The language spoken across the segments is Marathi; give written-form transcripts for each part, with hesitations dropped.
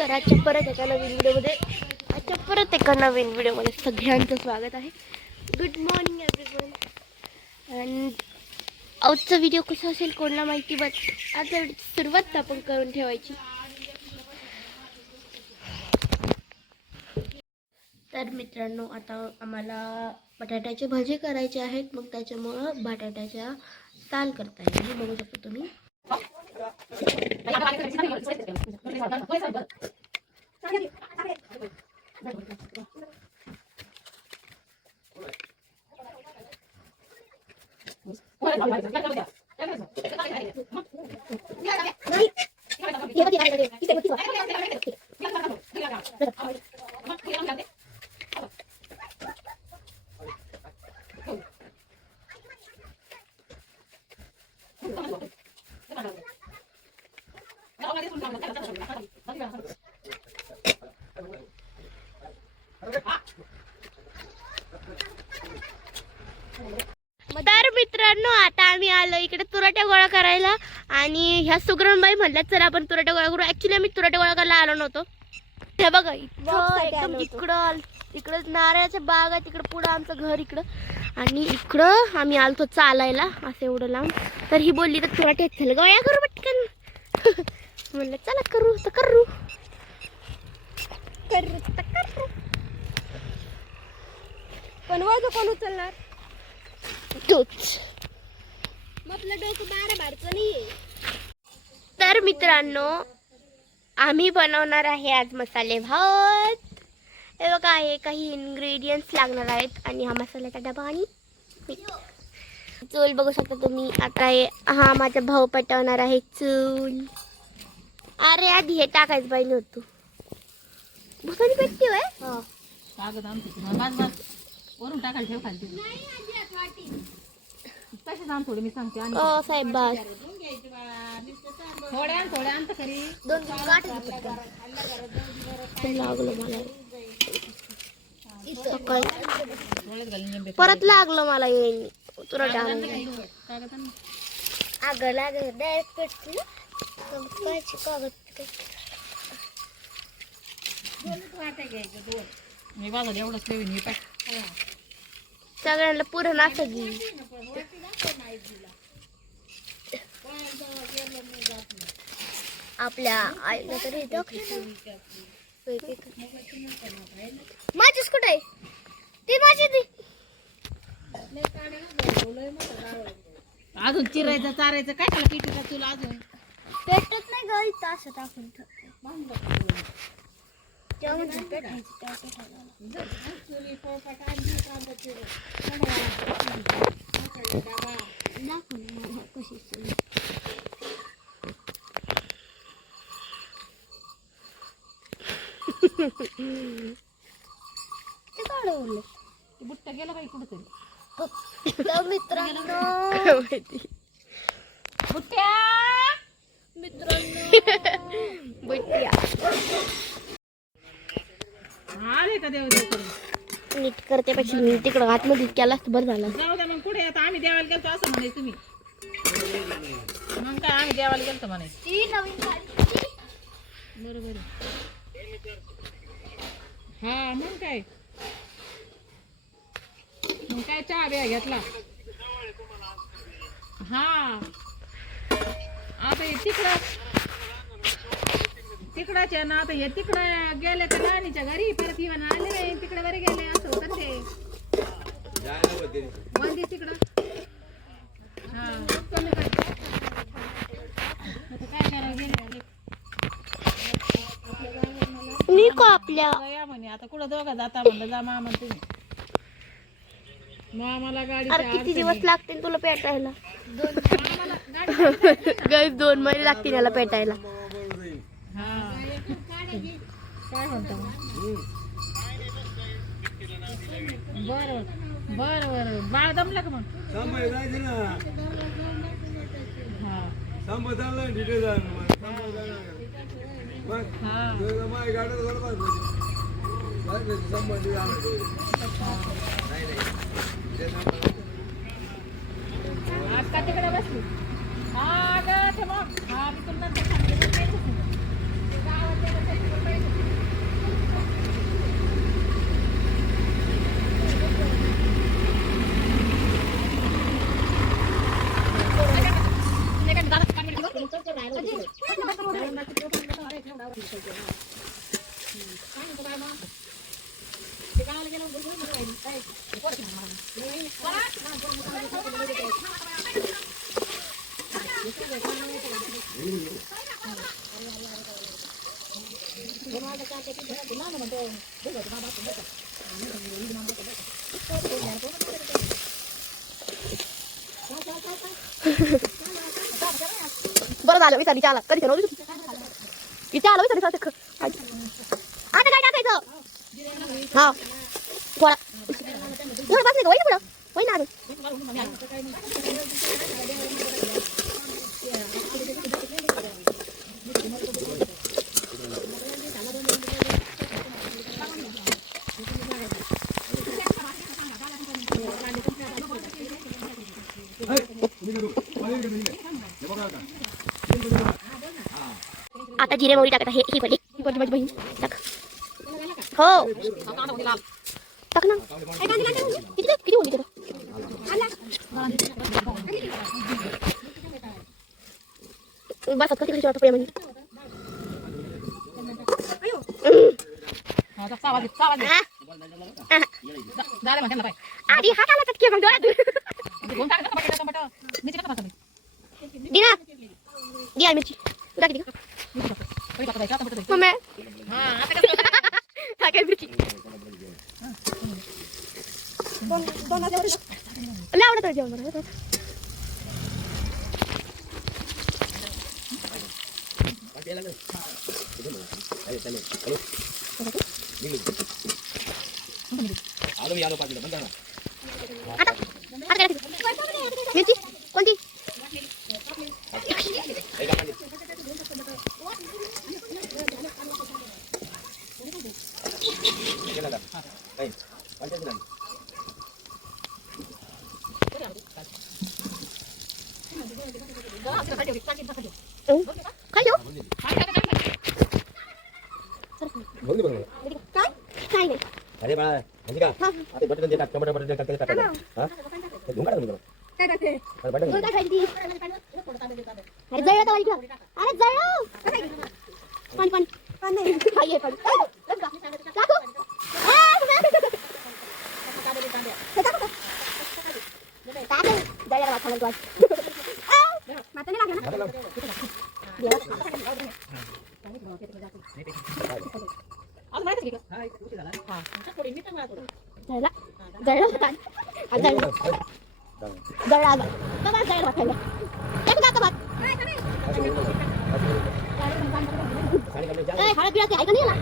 तर आजच्या परत एका नवीन व्हिडिओमध्ये सगळ्यांचं स्वागत आहे. Good morning everyone. अँड आजचा व्हिडिओ कसा असेल कोणाला माहिती, बट आता सुरुवात आपण करून ठेवायची. तर मित्रांनो, आता आम्हाला बटाट्याचे भजी करायचे आहेत. मग त्याच्यामुळं बटाट्याच्या साल करता येईल, बघू शकता तुम्ही. तर मित्रांनो, आता आम्ही आलो इकडे तुराट्या गोळा करायला. आणि ह्या सुगरणबाई म्हणल्या चला आपण तुराट्या गोळा करू. ऍक्च्युली आम्ही तुराट्या गोळा करायला आलो नव्हतो. हे बघा एकदम इकडं नारळाच्या बाग आहे, तिकडं पुढं आमचं घर इकडं, आणि इकडं आम्ही आलतो चालायला असं एवढं लांब. तर ही बोलली तर तुराट्या चल गोळा करू पटकन. म्हणलं चला करू तर करू. पण वजन कोण उचलणार? तोच. आपलं डोकं बारचं नाहीये. तर मित्रांनो, आम्ही बनवणार आहे आज मसाले भात. हे बघा, हे काही इन्ग्रेडियंट्स लागणार आहेत. आणि हा मसाल्याचा डबा आणि चूल बघू शकता तुम्ही. आता हा माझा भाऊ पेटवणार आहे चूल. अरे आधी हे टाकायचं पाहिजे होतं. भुसानी पेटते होय. कागद वरून टाकायला ठेव खाली. तसेच आण थोडे, मी सांगते. ओ साहेब बस थोड्या अंत करी. दोन काट लागलं मला परत लागलं मला येईन तुला कागद अगं लागलं डायरेक्ट पेटते कागद. मी बाजार एवढंच ठेवीन. सगळ्यांना पुढं नाचत घेईन. आपल्या आईला तरी माझीच कुठे आहे ती माझी ती. अजून चिरायचं चारायचं काय झालं पिठीचा तुला अजून पेटत नाही गं इथं असं टाकून बुट्टा गेला काही कुठं मित्रांनो. बुट्ट्या बुट्ट्या आले का देव करून नीट करते पेक्षा मी तिकडं आतमध्ये केला असतं बरं झालं. जाऊ द्या. मग पुढे आता आम्ही देवाला गेलतो असं म्हणायचं तुम्ही. मग काय आम्ही देवाला गेलतो म्हणायचं. बरोबर. हा मग काय चहा बिया घेतला. हा आता तिकडच आहे ना. आता हे तिकडं गेले तर राणीच्या घरी परत येऊन आले तिकडे बरे गेले असं होतं ते बंदी तिकडं. हा कमी काय करावं गेले आपल्या या म्हणे. आता कुठं दोघं जाता म्हणलं जा मामा तुम्ही. मामाला गाडी किती दिवस लागतील तुला पेटायला? 2 महिने लागतील याला पेटायला. काय म्हणतो? बरं बरं बाळ दमलं का मग? आता तिकडे बसली. हा ग ते मग हा मी तुला नंतर सांगते. बरं झालं विचारी आला कधी ठरवली इथे आलो विचारी आता काय टाकायचं हा गोळा एवढं बसले का वही पुढं वही ना आता जिरे मोहरी टाकत आहे ही पडली माझी बहीण टाक हो टाक ना किती किती होती बस कधी कधी वाटतं म्हणजे आधी हा आला चटकी मग डोळ्यात दिना दिया मिरची तुला किती मम्मी टाकेल मिरची लय आवडत आहे जेवण मला आता आता मिरची कोणती काय देऊ काय नाही अरे बाळा म्हणजे का अरे बटर दे टाक टमाटर बटर टाक टाक हां ते धुंगा टाक काय टाकते अरे बटर काय खायची अरे जळलं तर इकडं अरे जळलं पाणी पाणी पाणी खाई पाणी टाकू जळलं वाट खाणार माता नाही लागला ना आज माहिती का जळला जळलं जळलं जळला कमाल जळलं भात खायला एक का भात ए हळद बिळाची आहे का नाही ना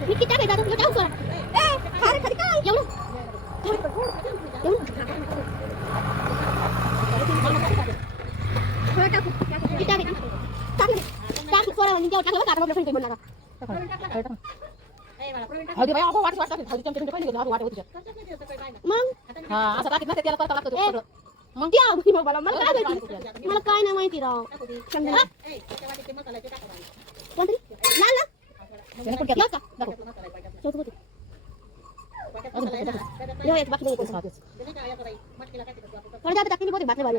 मी किती टाकायचं आता तुला टाकू सोडा ए अरे खाली काय एवढं टाकू किती टाकायचं टाक सोडा म्हणजे जेव्हा टाकलं का आपल्या फ्रेंड म्हणणार हळदी बाई अहो वाट वाट हळदी चमचे पहिले वाट होती मग हा असं टाकीत ना त्याला परत लागतो सगळं मग ती आवडती मग मला काय माहिती मला काय नाही माहिती राव समजा कोणतरी लाल ना त्याने पण केलं का दाखव चौथं होती एक बाकी नाही थोडं जातं टाकली होती बाटल्या बाजू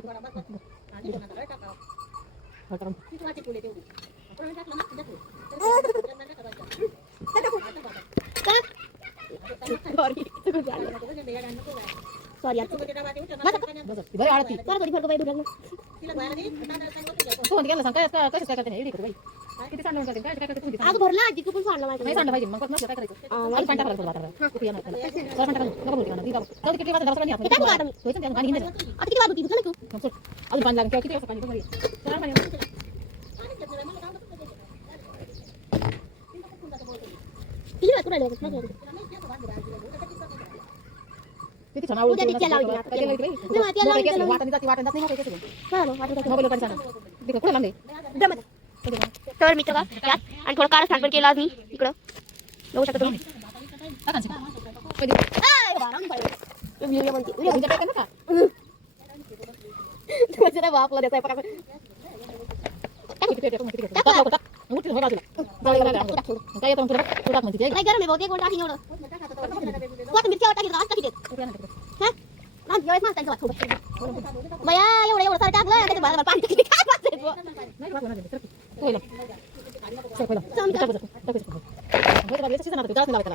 सॉरी बरं आरती बरं कधी फरक बाई भरलं तू म्हणते सांग काय कसं काय करते एवढी बाई किती सांडून करते काय काय करते आज भरला आजी तू पण सांडला नाही माहिती सांडलं पाहिजे मग नसलं काय करायचं आणि पाणी टाकायला वाटतं किती येणार त्याला सर पण टाकायला नको बोलते ना ती जाऊ किती वाजता दसरा नाही किती वाजता आता मी? होतं त्यानं पाणी घेऊन आता किती वाजत होती तुला तू अजून पाणी लागेल किती वाजता पाणी बघूया चला पाणी किती वाजता राहिले किती छान आवडतं उद्या तिच्या लावली आता. काय लावली नाही, वाट्या लावली, त्याला लावली. वाटण जाती वाटण जात नाही मोकळे केलं बरं वाटत मोबाईल लोकांनी सांगा ते कुठे लावले तर मी का यात आणि थोडं कारस्थान पण केलं आज मी इकडं बघू शकता तुम्ही उद्या म्हणते उद्या उद्या काय नका तुझ्या बापला द्यायचा आहे किती पेट किती पेट टाक टाक मोठी हो बाजूला काय येतं तुला तू टाक म्हणते नाही गरम आहे बहुतेक कोण टाकीन एवढं कोण मिरची टाकीत आज टाकीत हा आज जेवायच माणसांचं वाट बया एवढं एवढं सारं टाकलं त्याच्या बाजूला पाणी टाकली काय वाचायचं नाही बाबा नाही होईल चल पहिला टाक बस टाक बस होय बाबा याचं सीजन आता ते जास्त लावायचं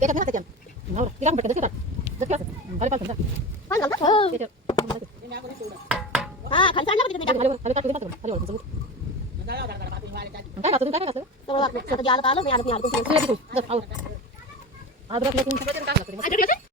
ते का नाही त्याच्यात हो तिला पण टाक दस टाक खाली पास पण घालता? हो हा खाली सांडला का तिथे? खाली टाक खाली वर काय करतो काय करतो सगळं वाटलं. स्वतः जे आलं तर आलं, नाही आलं तर नाही आलं. तुला देतो जर आवर अद्रक लसूण सगळं टाक लागतं अद्रक लसूण?